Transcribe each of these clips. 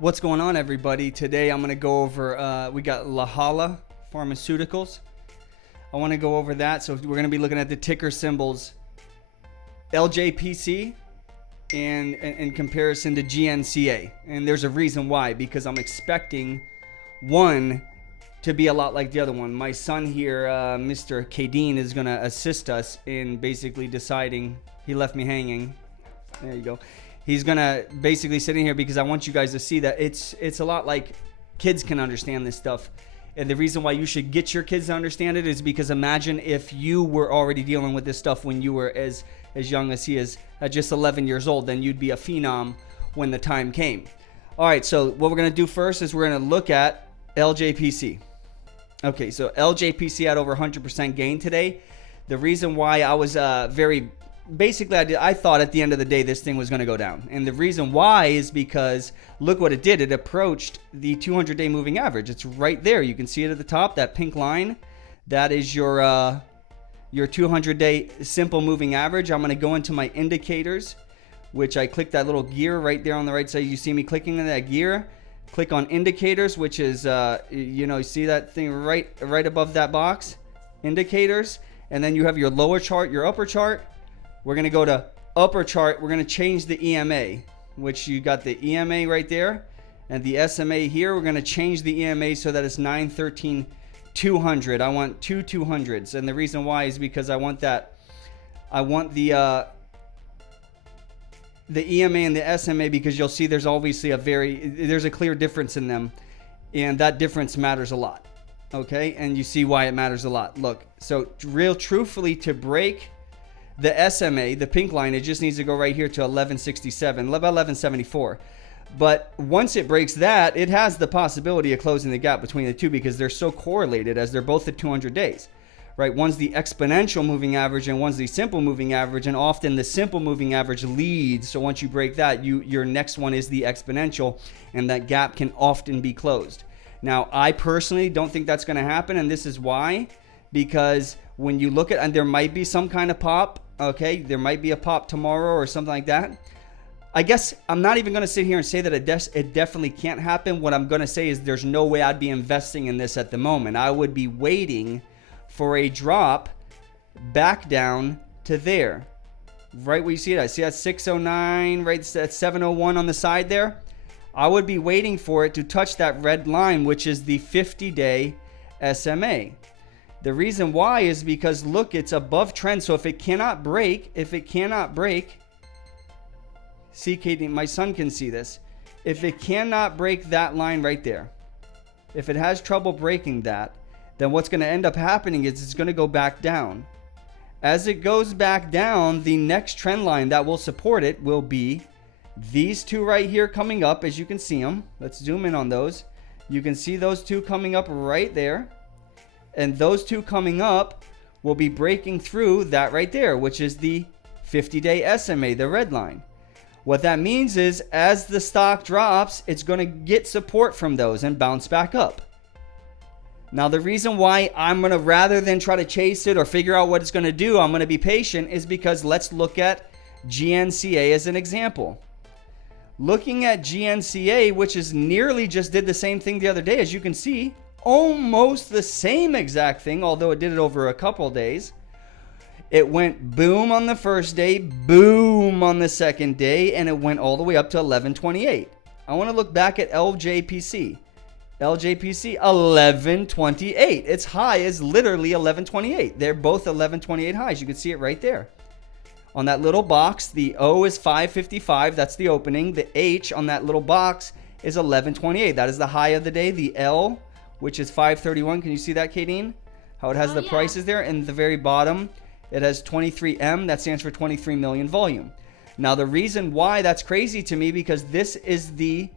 What's going on, everybody? Today I'm going to go over, we got Jolla Pharmaceuticals. I want to go over that. So we're going to be looking at the ticker symbols LJPC and in comparison to GNCA. And there's a reason why, because I'm expecting one to be a lot like the other one. My son here, Mr. Kadeen, is going to assist us in basically deciding. He left me hanging. There you go. He's going to basically sit in here because I want you guys to see that it's a lot like kids can understand this stuff. And the reason why you should get your kids to understand it is because imagine if you were already dealing with this stuff when you were as young as he is at just 11 years old. Then you'd be a phenom when the time came. All right, so what we're going to do first is we're going to look at LJPC. Okay, so LJPC had over 100% gain today. The reason why I was basically, I thought at the end of the day this thing was going to go down. And the reason why is because look what it did. It approached the 200-day moving average. It's right there. You can see it at the top, that pink line. That is your 200-day simple moving average. I'm going to go into my indicators, which I click that little gear right there on the right side. You see me clicking on that gear. Click on indicators, which is, you see that thing right above that box? Indicators. And then you have your lower chart, your upper chart. We're going to go to upper chart. We're going to change the EMA, which you got the EMA right there and the SMA here. We're going to change the EMA so that it's 913-200. I want two 200s. And the reason why is because I want that. I want the EMA and the SMA because you'll see there's obviously there's a clear difference in them. And that difference matters a lot. Okay. And you see why it matters a lot. Look, so truthfully to break the SMA, the pink line, it just needs to go right here to 1167, about 1174. But once it breaks that, it has the possibility of closing the gap between the two because they're so correlated as they're both at 200 days, right? One's the exponential moving average and one's the simple moving average. And often the simple moving average leads. So once you break that, your next one is the exponential, and that gap can often be closed. Now, I personally don't think that's going to happen. And this is why, because when you look at, and there might be some kind of pop, okay, there might be a pop tomorrow or something like that. I guess I'm not even going to sit here and say that it definitely can't happen. What I'm going to say is there's no way I'd be investing in this at the moment. I would be waiting for a drop back down to there. Right where you see it. I see that 609, right, at 701 on the side there. I would be waiting for it to touch that red line, which is the 50-day SMA. The reason why is because, look, it's above trend. So if it cannot break, see, Katie, my son can see this. If it cannot break that line right there, if it has trouble breaking that, then what's going to end up happening is it's going to go back down. As it goes back down, the next trend line that will support it will be these two right here coming up, as you can see them. Let's zoom in on those. You can see those two coming up right there. And those two coming up will be breaking through that right there, which is the 50-day SMA, the red line. What that means is as the stock drops, it's going to get support from those and bounce back up. Now, the reason why I'm going to, rather than try to chase it or figure out what it's going to do, I'm going to be patient is because let's look at GNCA as an example. Looking at GNCA, which is nearly just did the same thing the other day, as you can see, almost the same exact thing, although it did it over a couple days. It went boom on the first day, boom on the second day, and it went all the way up to 1128. I want to look back at LJPC. LJPC 1128. Its high is literally 1128. They're both 1128 highs. You can see it right there. On that little box, the O is 555. That's the opening. The H on that little box is 1128. That is the high of the day. The L, which is 531. Can you see that, Kadeen? How it has the prices there. And the very bottom, it has 23M. That stands for 23 million volume. Now, the reason why that's crazy to me, because this is the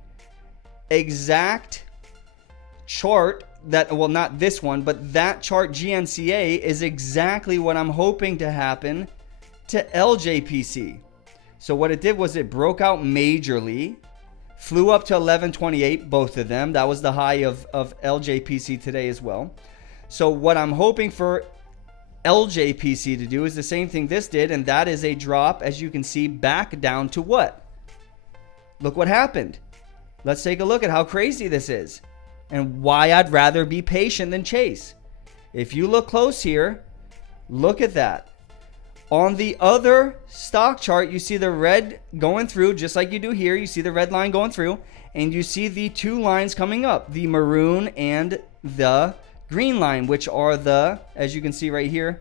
exact chart that, well, not this one, but that chart GNCA is exactly what I'm hoping to happen to LJPC. So what it did was it broke out majorly, flew up to 1128, both of them. That was the high of LJPC today as well. So what I'm hoping for LJPC to do is the same thing this did, and that is a drop, as you can see, back down to what? Look what happened. Let's take a look at how crazy this is and why I'd rather be patient than chase. If you look close here, look at that. On the other stock chart, you see the red going through, just like you do here. You see the red line going through, and you see the two lines coming up, the maroon and the green line, which are the, as you can see right here,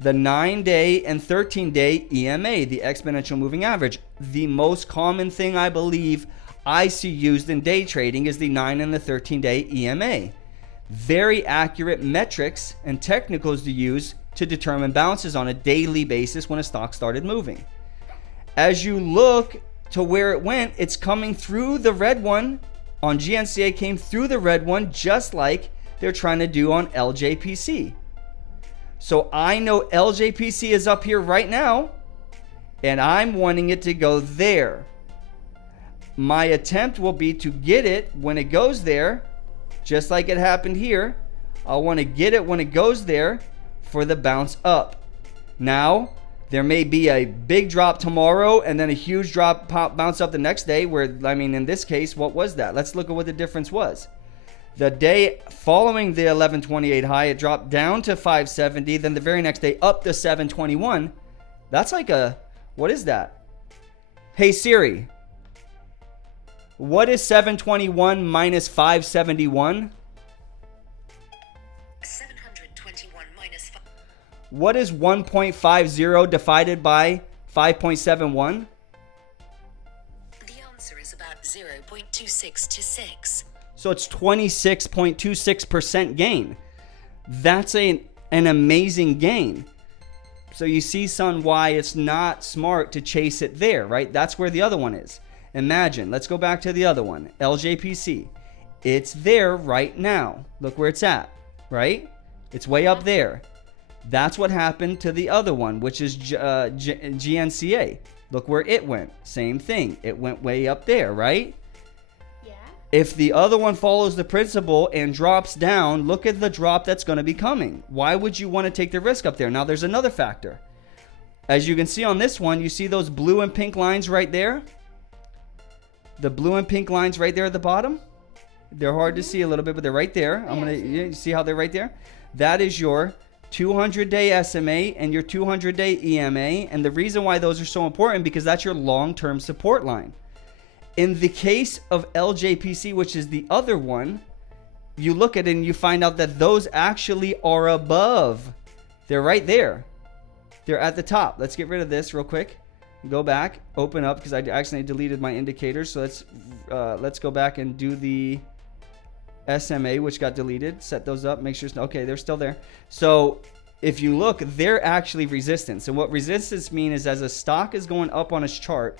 the 9-day and 13-day EMA, the exponential moving average. The most common thing I believe I see used in day trading is the 9 and the 13-day EMA. Very accurate metrics and technicals to use to determine bounces on a daily basis when a stock started moving. As you look to where it went, it's coming through the red one. On GNCA, came through the red one, just like they're trying to do on LJPC. So I know LJPC is up here right now, and I'm wanting it to go there. My attempt will be to get it when it goes there, just like it happened here. I want to get it when it goes there for the bounce up. Now, there may be a big drop tomorrow and then a huge drop, bounce up the next day, where, I mean, in this case, what was that? Let's look at what the difference was. The day following the 1128 high, it dropped down to 570. Then the very next day up to 721. That's like a, what is that? Hey Siri, what is 721 minus 571? 721 minus 5. What is 1.50 divided by 5.71? The answer is about 0.2626. So it's 26.26% gain. That's an amazing gain. So you see, son, why it's not smart to chase it there, right? That's where the other one is. Imagine, let's go back to the other one, LJPC. It's there right now. Look where it's at, right? It's way up there. That's what happened to the other one, which is GNCA. Look where it went. Same thing. It went way up there, right? If the other one follows the principle and drops down, look at the drop that's going to be coming. Why would you want to take the risk up there? Now, there's another factor. As you can see on this one, you see those blue and pink lines right there? The blue and pink lines right there at the bottom? They're hard to see a little bit, but they're right there. You see how they're right there? That is your 200-day SMA and your 200-day EMA. And the reason why those are so important, because that's your long-term support line. In the case of LJPC, which is the other one, you look at it and you find out that those actually are above. They're right there. They're at the top. Let's get rid of this real quick. Go back, open up, because I accidentally deleted my indicators. So let's go back and do the SMA, which got deleted. Set those up. Make sure. Okay, they're still there. So if you look, they're actually resistance. And what resistance means is, as a stock is going up on its chart,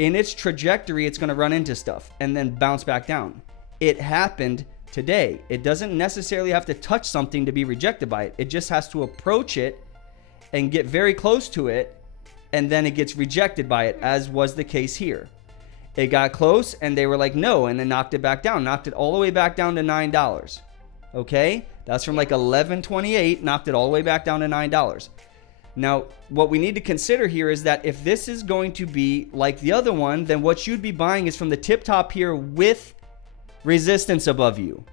in its trajectory, it's going to run into stuff and then bounce back down. It happened today. It doesn't necessarily have to touch something to be rejected by it. It just has to approach it and get very close to it, and then it gets rejected by it, as was the case here. It got close and they were like, no, and then knocked it back down, knocked it all the way back down to $9. Okay? That's from like 1128, knocked it all the way back down to $9. Now, what we need to consider here is that if this is going to be like the other one, then what you'd be buying is from the tip top here with resistance above you.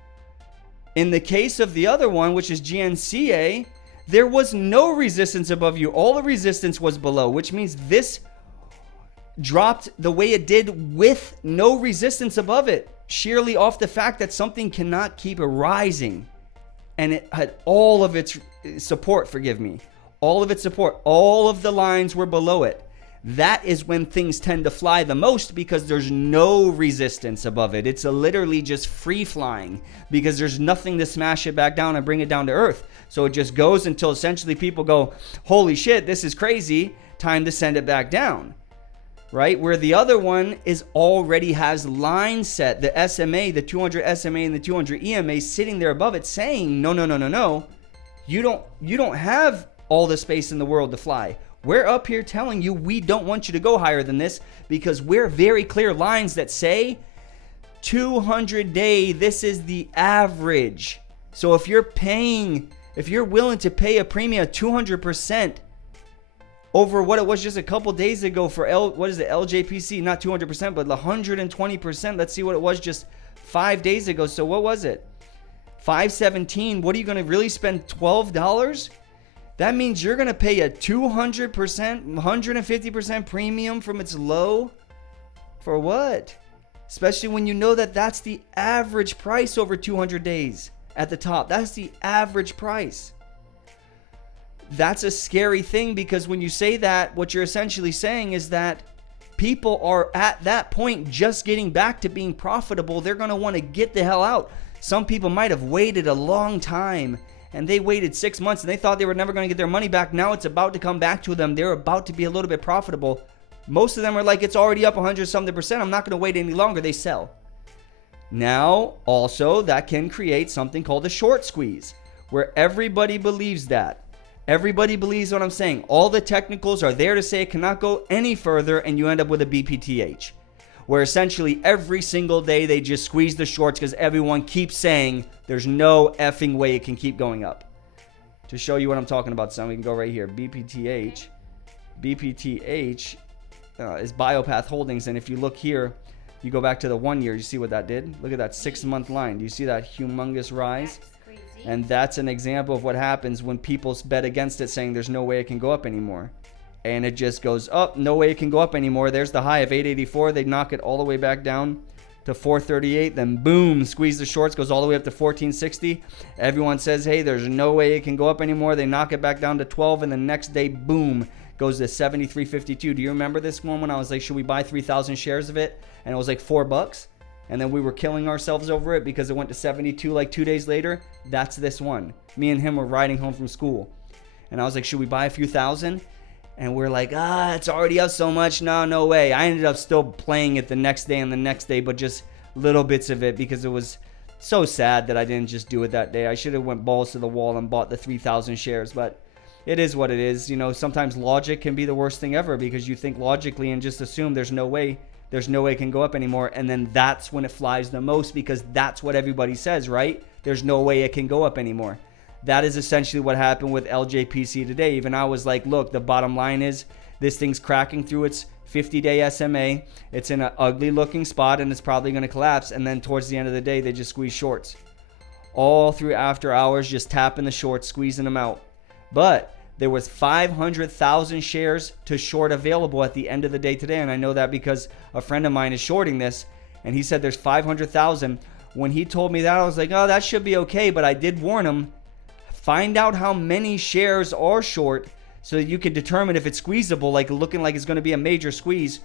In the case of the other one, which is GNCA, there was no resistance above you. All the resistance was below, which means this dropped the way it did with no resistance above it, sheerly off the fact that something cannot keep rising. And it had all of its support, all of its support, all of the lines were below it. That is when things tend to fly the most, because there's no resistance above it. It's literally just free flying, because there's nothing to smash it back down and bring it down to earth. So it just goes until essentially people go, holy shit, this is crazy, time to send it back down, right? Where the other one is already has lines set, the SMA, the 200 SMA and the 200 EMA sitting there above it saying, no. You don't have all the space in the world to fly. We're up here telling you we don't want you to go higher than this, because we're very clear lines that say 200 day, this is the average. So if you're willing to pay a premium of 200% over what it was just a couple days ago for LJPC, not 200%, but 120%. Let's see what it was just 5 days ago. So what was it? 517. What are you going to really spend $12? That means you're going to pay a 200%, 150% premium from its low. For what? Especially when you know that that's the average price over 200 days at the top. That's the average price. That's a scary thing, because when you say that, what you're essentially saying is that people are at that point just getting back to being profitable. They're going to want to get the hell out. Some people might have waited a long time, and they waited 6 months and they thought they were never going to get their money back. Now it's about to come back to them. They're about to be a little bit profitable. Most of them are like, it's already up 100-something%. I'm not going to wait any longer. They sell. Now, also, that can create something called a short squeeze, where everybody believes that. Everybody believes what I'm saying. All the technicals are there to say it cannot go any further, and you end up with a BPTH, where essentially every single day they just squeeze the shorts because everyone keeps saying there's no effing way it can keep going up. To show you what I'm talking about, so we can go right here. BPTH is Biopath Holdings, and if you look here, you go back to the 1 year, you see what that did? Look at that 6-month line. Do you see that humongous rise? And that's an example of what happens when people bet against it, saying there's no way it can go up anymore. And it just goes up. No way it can go up anymore. There's the high of 884. They knock it all the way back down to 438. Then boom, squeeze the shorts, goes all the way up to 1460. Everyone says, hey, there's no way it can go up anymore. They knock it back down to 12. And the next day, boom, goes to 73.52. Do you remember this one when I was like, should we buy 3,000 shares of it? And it was like $4. And then we were killing ourselves over it because it went to 72 like 2 days later. That's this one. Me and him were riding home from school. And I was like, should we buy a few thousand? And we're like, it's already up so much. No way. I ended up still playing it the next day and the next day, but just little bits of it, because it was so sad that I didn't just do it that day. I should have went balls to the wall and bought the 3,000 shares, but it is what it is. You know, sometimes logic can be the worst thing ever, because you think logically and just assume there's no way it can go up anymore. And then that's when it flies the most, because that's what everybody says, right? There's no way it can go up anymore. That is essentially what happened with LJPC today. Even I was like, look, the bottom line is this thing's cracking through its 50-day SMA. It's in an ugly looking spot and it's probably going to collapse. And then towards the end of the day, they just squeeze shorts. All through after hours, just tapping the shorts, squeezing them out. But there was 500,000 shares to short available at the end of the day today. And I know that because a friend of mine is shorting this, and he said there's 500,000. When he told me that, I was like, oh, that should be okay. But I did warn him, find out how many shares are short so that you can determine if it's squeezable, like looking like it's going to be a major squeeze.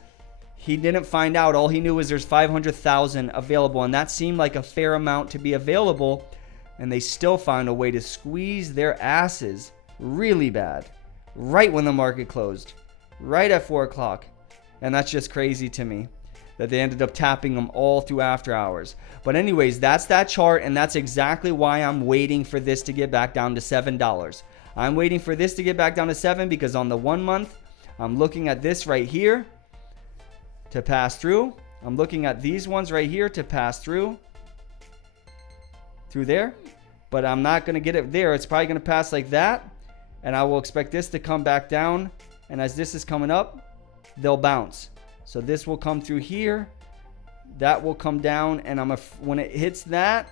He didn't find out. All he knew was there's 500,000 available, and that seemed like a fair amount to be available. And they still found a way to squeeze their asses really bad right when the market closed, right at 4 o'clock. And that's just crazy to me that they ended up tapping them all through after hours. But anyways, that's that chart, and that's exactly why I'm waiting for this to get back down to $7. I'm waiting for this to get back down to 7 because on the 1 month, I'm looking at this right here to pass through. I'm looking at these ones right here to pass through there. But I'm not going to get it there. It's probably going to pass like that. And I will expect this to come back down. And as this is coming up, they'll bounce. So this will come through here. That will come down. And when it hits that,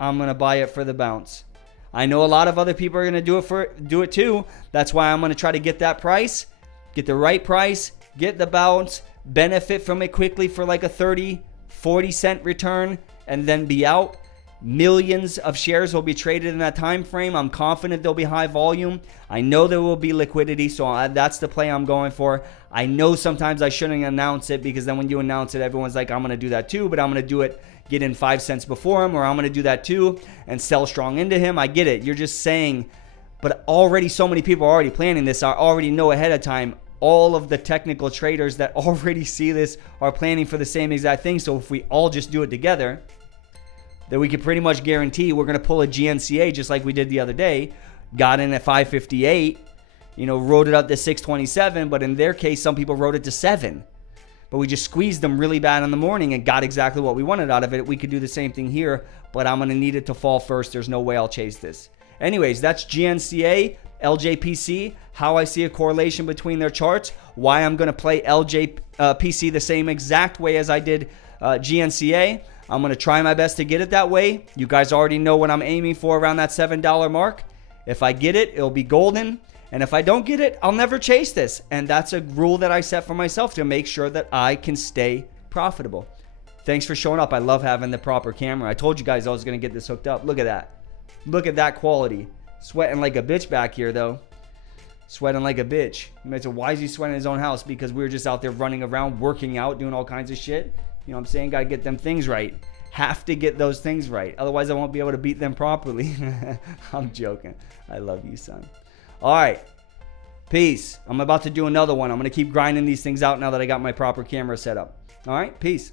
I'm going to buy it for the bounce. I know a lot of other people are going to do it too. That's why I'm going to try to get that price. Get the right price. Get the bounce. Benefit from it quickly for like a 30, 40 cent return. And then be out. Millions of shares will be traded in that time frame. I'm confident there'll be high volume. I know there will be liquidity, so that's the play I'm going for. I know sometimes I shouldn't announce it, because then when you announce it, everyone's like, I'm going to do that too, but I'm going to do it, get in 5 cents before him, or I'm going to do that too and sell strong into him. I get it. You're just saying, but already so many people are already planning this. I already know ahead of time. All of the technical traders that already see this are planning for the same exact thing. So if we all just do it together, that we can pretty much guarantee we're going to pull a GNCA just like we did the other day. Got in at 558, rode it up to 627, but in their case, some people rode it to 7. But we just squeezed them really bad in the morning and got exactly what we wanted out of it. We could do the same thing here, but I'm going to need it to fall first. There's no way I'll chase this. Anyways, that's GNCA. LJPC, how I see a correlation between their charts, why I'm going to play LJPC the same exact way as I did GNCA. I'm going to try my best to get it that way. You guys already know what I'm aiming for around that $7 mark. If I get it, it'll be golden. And if I don't get it, I'll never chase this. And that's a rule that I set for myself to make sure that I can stay profitable. Thanks for showing up. I love having the proper camera. I told you guys I was going to get this hooked up. Look at that. Look at that quality. Sweating like a bitch back here, though. Sweating like a bitch. Why is he sweating in his own house? Because we were just out there running around, working out, doing all kinds of shit. You know what I'm saying? Got to get them things right. Have to get those things right. Otherwise, I won't be able to beat them properly. I'm joking. I love you, son. All right. Peace. I'm about to do another one. I'm going to keep grinding these things out now that I got my proper camera set up. All right. Peace.